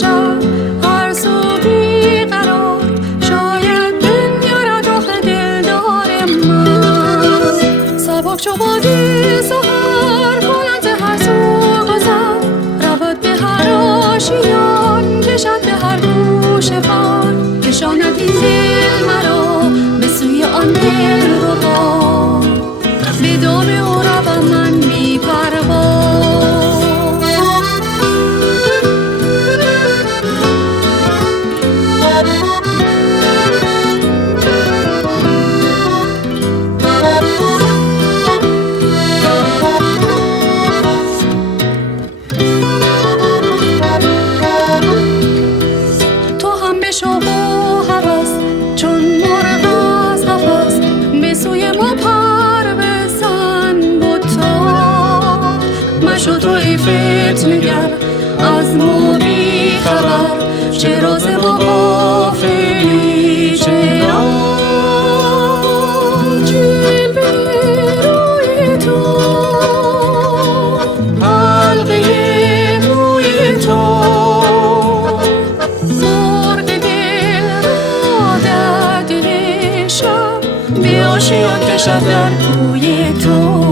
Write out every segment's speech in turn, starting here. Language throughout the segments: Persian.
شب هر سو بیقرار، شاید دنیا را داخل دلدار من. سبک چو بادی سحر کنند هر سو گذر، رود به هر آشیان کشد به هر گوشه بار، کشاند این دل مرا به سوی آن دلربا، به دام او روم من بی پروا. تو هم به شوق و هوس چون مرغ از قفس، به سوی ما پر بزن بتا. مشو تو ای فتنه‌گر از ما بی خبر، چه راز و غافلی چه جلوه روی تو، حلقه موی تو، مرغ دل را در دل شب به آشیان کشد در کوی تو.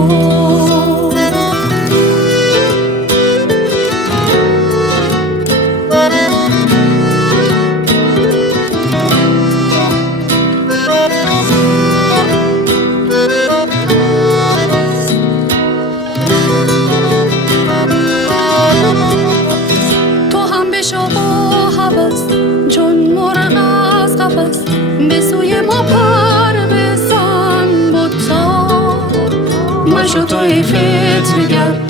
تو هم به شوق و هوس چون مرغ از قفس، به سوی ما پر بزن بتا. مشو تو ای فتنه‌گر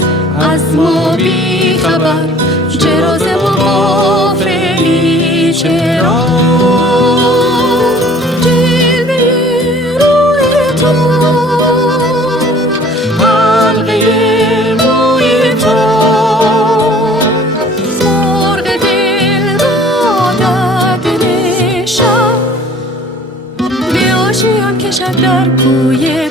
از ما بی خبر، چه راز و غافلی چرا جلوه روی تو، حلقه موی تو، مرغ دل را در دل شب به آشیان کشد در کوی